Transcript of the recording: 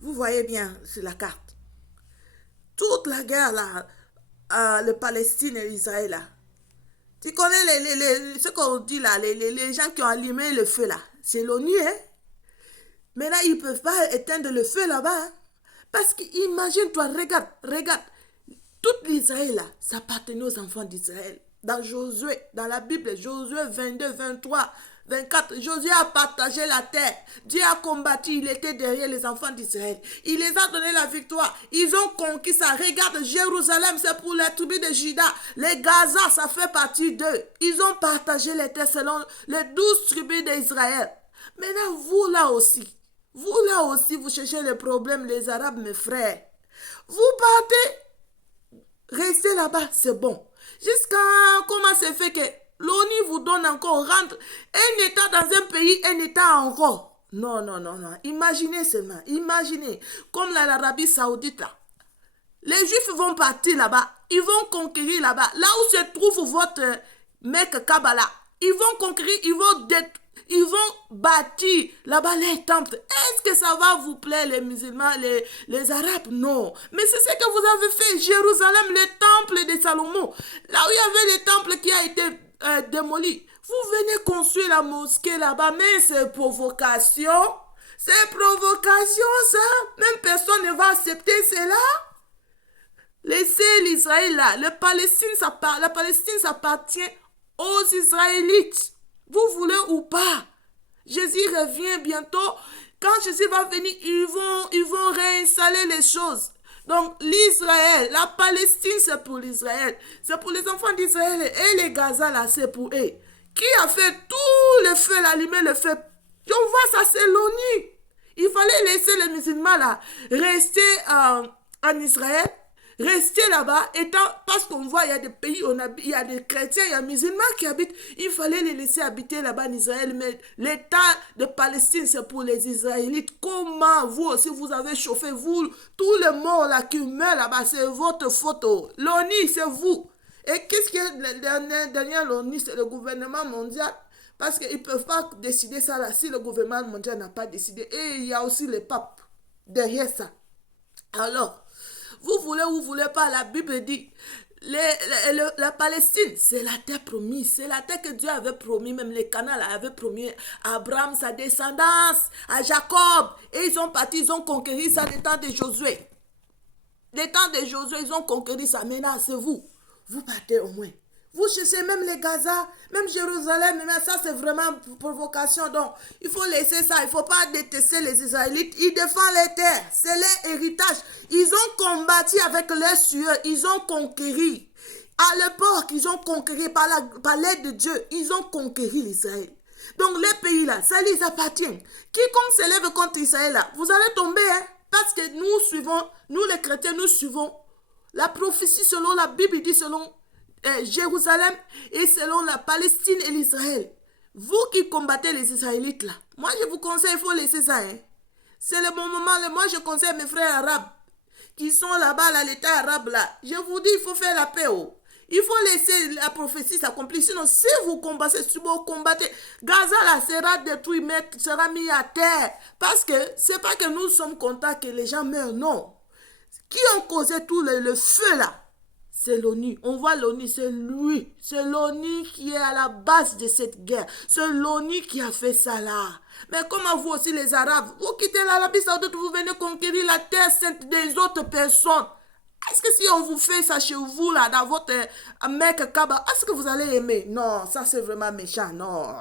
Vous voyez bien sur la carte. Toute la guerre là, le Palestine et Israël là. Tu connais ce qu'on dit là, les gens qui ont allumé le feu là. C'est l'ONU, hein. Mais là, ils ne peuvent pas éteindre le feu là-bas. Hein. Parce qu'imagine-toi, regarde. Toute l'Israël là, ça appartenait aux enfants d'Israël. Dans Josué, dans la Bible, Josué 22, 23, 24, Josué a partagé la terre. Dieu a combattu, il était derrière les enfants d'Israël. Il les a donné la victoire. Ils ont conquis ça. Regarde, Jérusalem, c'est pour les tribus de Juda. Les Gaza, ça fait partie d'eux. Ils ont partagé les terres selon les 12 tribus d'Israël. Maintenant, vous là aussi, vous cherchez les problèmes, les Arabes, mes frères. Vous partez. Restez là-bas, c'est bon. Jusqu'à comment c'est fait que l'ONU vous donne encore, rentre un État dans un pays, un État encore. Non. Imaginez seulement, imaginez, comme l'Arabie Saoudite là. Les Juifs vont partir là-bas, ils vont conquérir là-bas. Là où se trouve votre mec Kabbalah, ils vont conquérir, ils vont bâtir là-bas les temples. Est-ce que ça va vous plaire les musulmans, les arabes? Non. Mais c'est ce que vous avez fait. Jérusalem, le temple de Salomon. Là où il y avait le temple qui a été démoli. Vous venez construire la mosquée là-bas. Mais c'est provocation. C'est provocation ça. Même personne ne va accepter cela. Laissez l'Israël là. La Palestine, ça appartient aux Israélites. Vous voulez ou pas? Jésus revient bientôt. Quand Jésus va venir, ils vont réinstaller les choses. Donc l'Israël, la Palestine, c'est pour l'Israël. C'est pour les enfants d'Israël. Et les Gaza, là, c'est pour eux. Qui a fait tout le feu, allumé le feu? On voit ça, c'est l'ONU. Il fallait laisser les musulmans, là, rester en Israël. Rester là-bas, parce qu'on voit, il y a des pays, il y a des chrétiens, il y a des musulmans qui habitent. Il fallait les laisser habiter là-bas en Israël. Mais l'État de Palestine, c'est pour les Israélites. Comment vous aussi, vous avez chauffé, vous, tout le monde là qui meurt là-bas, c'est votre faute. L'ONU, c'est vous. Et qu'est-ce que derrière l'ONU, c'est le gouvernement mondial. Parce qu'ils ne peuvent pas décider ça là, si le gouvernement mondial n'a pas décidé. Et il y a aussi le pape derrière ça. Alors, vous voulez ou vous voulez pas, la Bible dit, la Palestine, c'est la terre promise. C'est la terre que Dieu avait promis, même les Canaan avaient promis à Abraham, sa descendance, à Jacob. Et ils sont partis, ils ont conquéri ça le temps de Josué. Le temps de Josué, ils ont conquéri ça. Maintenant, c'est vous. Vous partez au moins. Vous cherchez même les Gaza, même Jérusalem, mais ça c'est vraiment provocation. Donc, il faut laisser ça. Il ne faut pas détester les Israélites. Ils défendent les terres. C'est leur héritage. Ils ont combattu avec leur sueur. Ils ont conquéri. À l'époque, ils ont conquéri par l'aide de Dieu. Ils ont conquéri l'Israël. Donc, les pays là, ça les appartient. Quiconque s'élève contre Israël là, vous allez tomber. Hein, parce que nous les chrétiens, nous suivons la prophétie selon la Bible, dit selon Jérusalem et selon la Palestine et l'Israël. Vous qui combattez les Israélites là, moi je vous conseille, il faut laisser ça. Hein. C'est le bon moment. Moi je conseille mes frères arabes qui sont là-bas, là, l'État arabe là. Je vous dis, il faut faire la paix. Il faut laisser la prophétie s'accomplir. Sinon, si vous combattez, Gaza là sera détruit, sera mis à terre. Parce que c'est pas que nous sommes contents que les gens meurent, non. Qui ont causé tout le feu là? C'est l'ONU. On voit l'ONU, c'est lui. C'est l'ONU qui est à la base de cette guerre. C'est l'ONU qui a fait ça là. Mais comment vous aussi les Arabes, vous quittez l'Arabie Saoudite, vous venez conquérir la terre sainte des autres personnes. Est-ce que si on vous fait ça chez vous là, dans votre mec Kaba, est-ce que vous allez aimer? Non, ça c'est vraiment méchant, non.